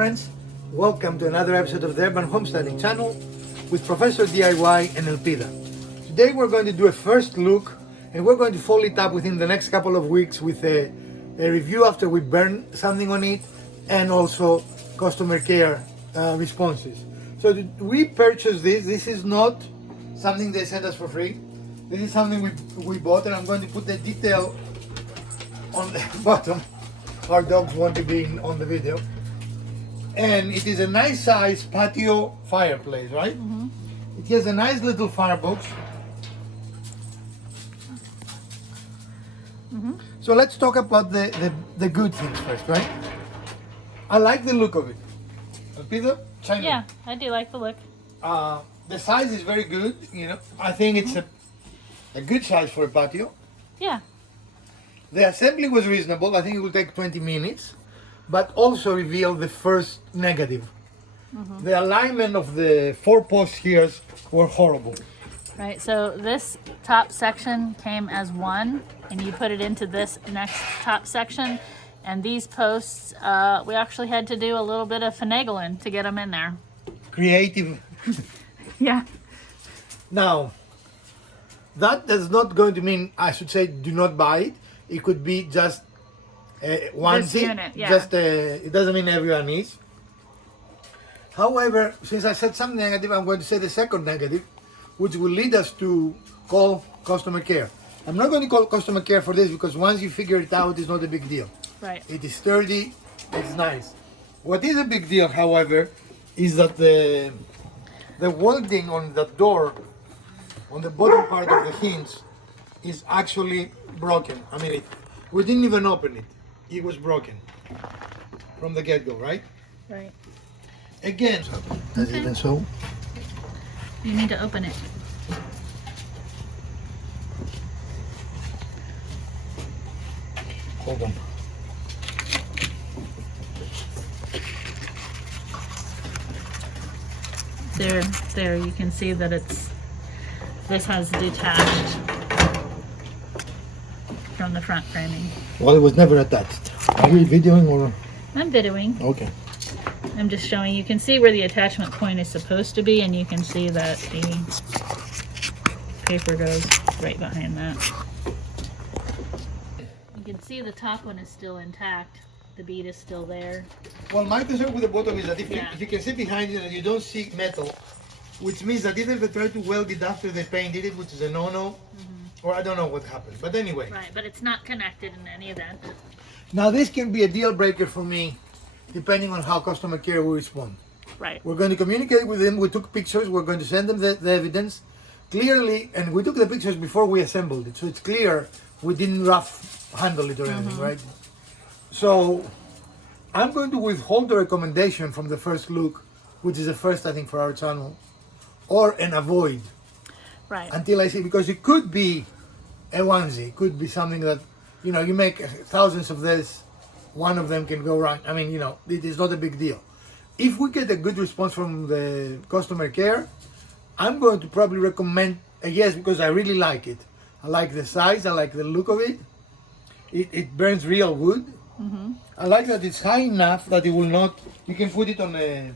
friends, welcome to another episode of the Urban Homesteading channel with Professor DIY and Elpida. Today we're going to do a first look and we're going to follow it up within the next couple of weeks with a review after we burn something on it and also customer care responses. So we purchased this is not something they sent us for free. This is something we bought, and I'm going to put the detail on the bottom. Our dogs want to be on the video. And it is a nice size patio fireplace, right? Mm-hmm. It has a nice little firebox. Mm-hmm. So let's talk about the good things first, right? I like the look of it. Peter? Yeah, I do like the look. The size is very good, you know. I think it's a good size for a patio. Yeah. The assembly was reasonable. I think it will take 20 minutes, but also revealed the first negative. Mm-hmm. The alignment of the 4 posts here were horrible. Right, so this top section came as one, and you put it into this next top section, and these posts, we actually had to do a little bit of finagling to get them in there. Creative. Yeah. Now, that is not going to mean, I should say, do not buy it. It could be just one thing. Yeah. It doesn't mean everyone is. However, since I said something negative, I'm going to say the second negative, which will lead us to call customer care. I'm not going to call customer care for this because once you figure it out, it's not a big deal. Right. It is sturdy, it's nice. What is a big deal, however, is that the welding on the door, on the bottom part of the hinge, is actually broken. I mean, we didn't even open it. It was broken from the get-go, right? Right. Again, does it so? You need to open it. Hold on. There, you can see that this has detached from the front framing. Well, it was never attached. Are you videoing or? I'm videoing. Okay. I'm just showing. You can see where the attachment point is supposed to be, and you can see that the paper goes right behind that. You can see the top one is still intact. The bead is still there. Well, my concern with the bottom is that if you can see behind it and you don't see metal, which means that either they try to weld it after they painted it, which is a no-no, or I don't know what happened. But anyway. Right, but it's not connected in any event. Now this can be a deal breaker for me, depending on how customer care will respond. Right. We're going to communicate with them. We took pictures. We're going to send them the evidence. Clearly, and we took the pictures before we assembled it, so it's clear we didn't rough handle it or anything, right? So I'm going to withhold the recommendation from the first look, which is the first, I think, for our channel, or an avoid. Right. Until I see, because it could be a onesie. It could be something that, you know, you make thousands of this, one of them can go wrong. I mean, you know, it is not a big deal. If we get a good response from the customer care, I'm going to probably recommend a yes, because I really like it. I like the size, I like the look of it. It burns real wood. Mm-hmm. I like that it's high enough that it will not, you can put it on a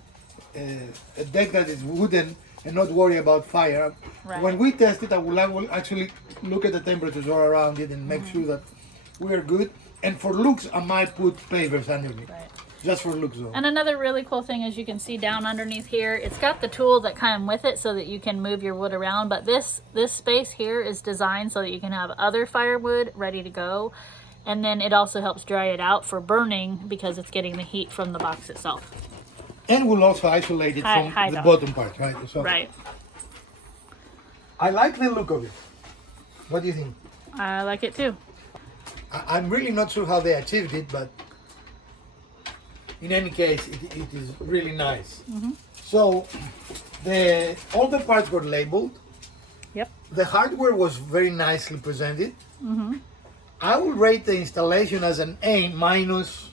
deck that is wooden and not worry about fire. Right. When we test it, I will actually look at the temperatures all around it and make sure that we are good. And for looks, I might put pavers underneath. Right. Just for looks though. And another really cool thing is you can see down underneath here, it's got the tool that come with it so that you can move your wood around. But this space here is designed so that you can have other firewood ready to go. And then it also helps dry it out for burning because it's getting the heat from the box itself. And we'll also isolate it from the bottom part, right? So right. I like the look of it. What do you think? I like it too. I'm really not sure how they achieved it, but in any case, it is really nice. Mm-hmm. So all the parts were labeled. Yep. The hardware was very nicely presented. Mm-hmm. I will rate the installation as an A minus,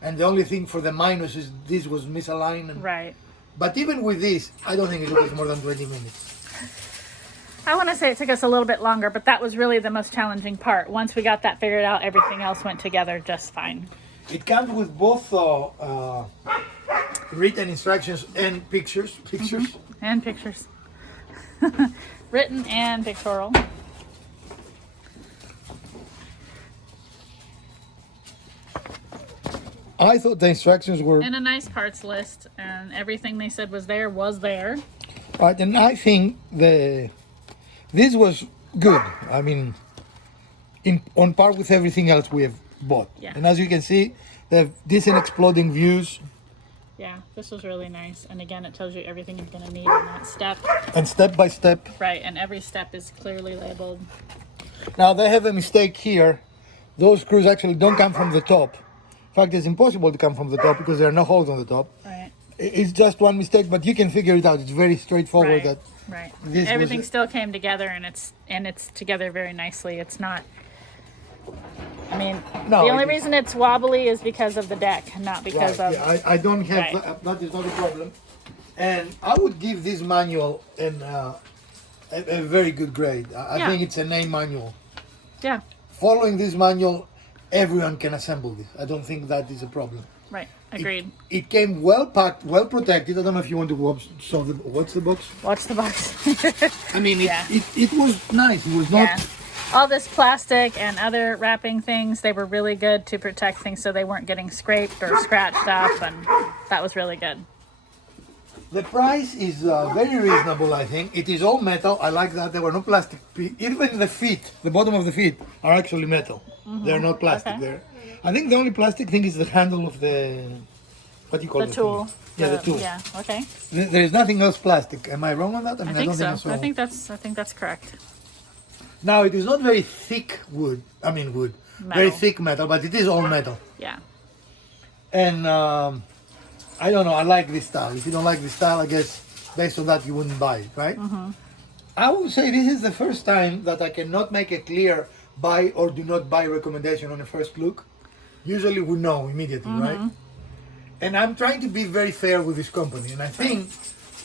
and the only thing for the minus is this was misaligned. Right. But even with this, I don't think it took us more than 20 minutes. I want to say it took us a little bit longer, but that was really the most challenging part. Once we got that figured out, everything else went together just fine. It comes with both written instructions and pictures. And pictures. Written and pictorial. I thought the instructions were And a nice parts list, and everything they said was there. right, and I think this was good. I mean, on par with everything else we have bought. Yeah. And as you can see, they have decent exploding views Yeah, this was really nice. And again, it tells you everything you're going to need in that step. and step by step. Right, and every step is clearly labeled. Now they have a mistake here. Those screws actually don't come from the top. In fact, it's impossible to come from the top because there are no holes on the top. Right. It's just one mistake, but you can figure it out. It's very straightforward. Right. That Right. this Everything was- still came together, and it's together very nicely. It's not. I mean, No, the only it- reason it's wobbly is because of the deck, not because right, of. yeah, I don't have Right. that is not a problem. And I would give this manual a very good grade. I Yeah. think it's an A manual. Yeah. Following this manual, everyone can assemble this. I don't think that is a problem. Right. Agreed. It came well packed, well protected. I don't know if you want to show what's the box. Watch the box. I mean, Yeah. it was nice. It was not. Yeah. All this plastic and other wrapping things, they were really good to protect things so they weren't getting scraped or scratched up, and that was really good. The price is very reasonable, I think. It is all metal. I like that. There were no plastic. Even the feet, the bottom of the feet, are actually metal. They're not plastic Okay. there. I think the only plastic thing is the handle of the. What do you call The it? tool. Yeah, the tool. Yeah, okay. There is nothing else plastic. Am I wrong on that? I mean, think don't so. I think that's correct. Now, it is not very thick wood. I mean, wood. Very Metal. thick metal, but it is all metal. Yeah. And I don't know. I like this style. If you don't like this style, I guess based on that you wouldn't buy it, right? I would say this is the first time that I cannot make a clear buy or do not buy recommendation on a first look. Usually we know immediately, right? And I'm trying to be very fair with this company. And I think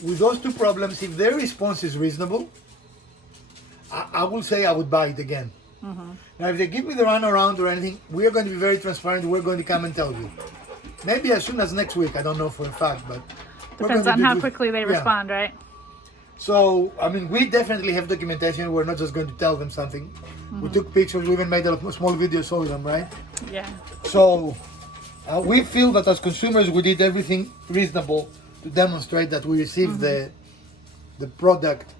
with those two problems, if their response is reasonable, I will say I would buy it again. Now, if they give me the runaround or anything, we are going to be very transparent. We're going to come and tell you. Maybe as soon as next week. I don't know for a fact, but we're Depends going to on do how this- quickly they yeah. respond, right? So, I mean, we definitely have documentation. We're not just going to tell them something. We took pictures. We even made a small video showing them, right? Yeah. So, we feel that as consumers, we did everything reasonable to demonstrate that we received the product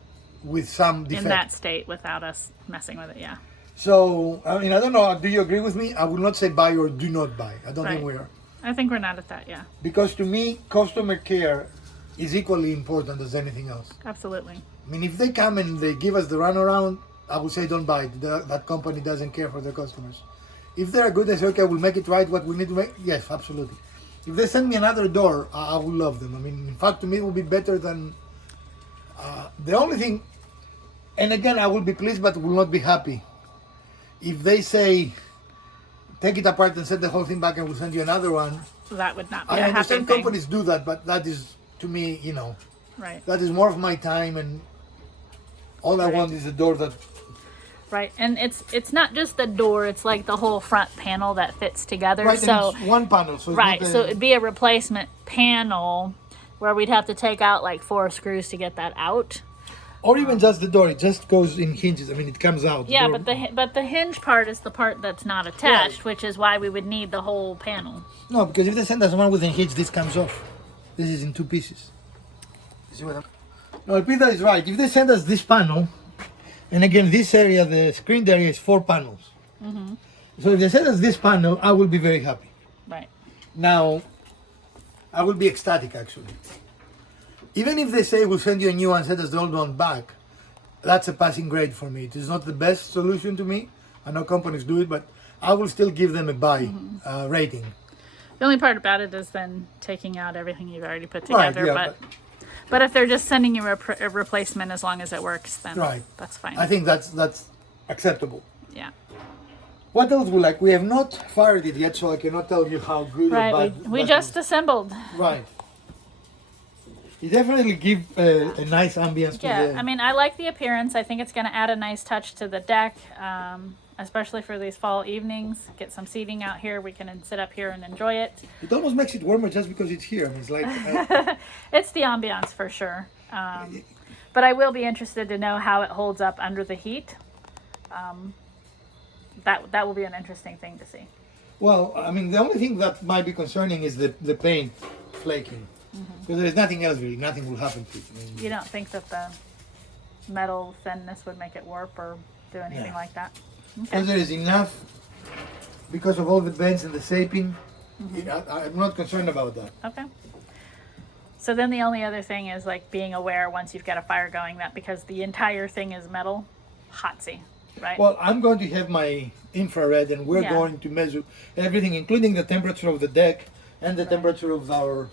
with some defect. In that state without us messing with it, yeah. So, I mean, I don't know. Do you agree with me? I would not say buy or do not buy. I don't think Right. we are. I think we're not at that, yeah. Because to me, customer care is equally important as anything else. Absolutely. I mean, if they come and they give us the runaround, I would say don't buy it. That company doesn't care for their customers. If they're good, they say, okay, we'll make it right what we need to make. Yes, absolutely. If they send me another door, I will love them. I mean, in fact, to me, it will be better than... the only thing, and again, I will be pleased, but will not be happy. If they say, take it apart and set the whole thing back and we'll send you another one. That would not be I a happy understand thing. companies do that, but that is, to me, Right. that is more of my time, and all I Right. want is a door that... Right. And it's not just the door, it's like the whole front panel that fits together. Right, So and it's one panel, so it's right, not so it'd be a replacement panel where we'd have to take out like 4 screws to get that out. or even just the door. It just goes in hinges. I mean, it comes out. Yeah, door. but the hinge part is the part that's not attached, which is why we would need the whole panel. No, because if they send us one with a hinge, this comes off. This is in 2 pieces. You see what I'm... No, Peter is right. If they send us this panel, and again, this area, the screened area is 4 panels. So if they send us this panel, I will be very happy. Right. Now, I will be ecstatic actually. Even if they say we'll send you a new one, send us the old one back, that's a passing grade for me. It is not the best solution to me. I know companies do it, but I will still give them a buy rating. The only part about it is then taking out everything you've already put Right, together. yeah, but if they're just sending you a replacement, as long as it works, then Right. that's fine. I think that's acceptable. Yeah. What else we like? We have not fired it yet, so I cannot tell you how good or Right. bad. We that just is. assembled. Right. It definitely gives a nice ambience to Yeah. the... I mean, I like the appearance. I think it's going to add a nice touch to the deck. especially for these fall evenings. Get some seating out here. We can sit up here and enjoy it. It almost makes it warmer just because it's here. I mean, it's like It's the ambiance for sure. But I will be interested to know how it holds up under the heat. That will be an interesting thing to see. well, I mean, the only thing that might be concerning is the paint flaking, because there's nothing else really. Nothing will happen to it. I mean, You don't think that the metal thinness would make it warp or do anything Yeah. like that? because there is enough, because of all the bends and the shaping. I'm not concerned about that. Okay. So then the only other thing is like being aware once you've got a fire going that because the entire thing is metal, hotsy, right? Well, I'm going to have my infrared, and we're Yeah. going to measure everything, including the temperature of the deck and the temperature of our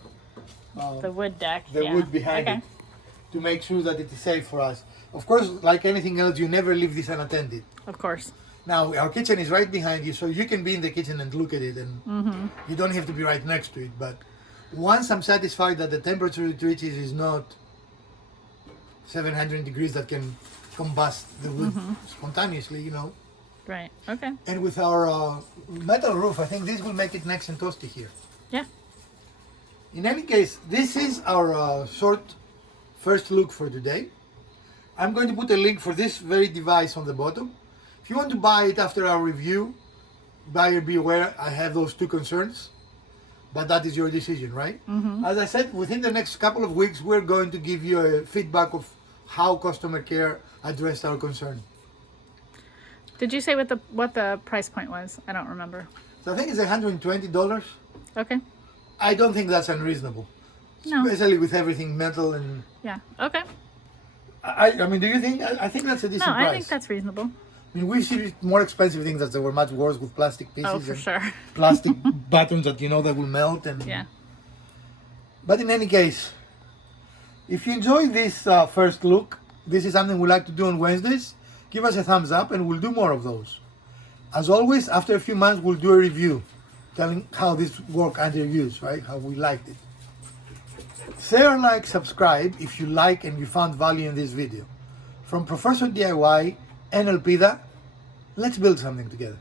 the wood deck. the yeah. wood behind Okay. it, to make sure that it is safe for us. Of course, like anything else, you never leave this unattended. Of course. Now, our kitchen is right behind you, so you can be in the kitchen and look at it, and you don't have to be right next to it. But once I'm satisfied that the temperature it reaches is not 700 degrees that can combust the wood spontaneously, you know. Right. Okay. And with our metal roof, I think this will make it nice and toasty here. Yeah. In any case, this is our short first look for today. I'm going to put a link for this very device on the bottom. If you want to buy it after our review, buyer beware, I have those two concerns, but that is your decision, right? As I said, within the next couple of weeks, we're going to give you a feedback of how customer care addressed our concern. Did you say what the price point was? I don't remember. So I think it's $120. Okay. I don't think that's unreasonable, No. especially with everything metal and. Yeah. Okay. I mean, do you think? I think that's a decent No, price. I think that's reasonable. I mean, we see more expensive things that were much worse with plastic pieces Oh, for and sure. plastic buttons that that will melt. And Yeah. But in any case, if you enjoyed this first look, this is something we like to do on Wednesdays. Give us a thumbs up, and we'll do more of those. As always, after a few months, we'll do a review, telling how this worked under use, right? How we liked it. Share, like, subscribe if you like and you found value in this video. From Professor DIY and Elpida, let's build something together.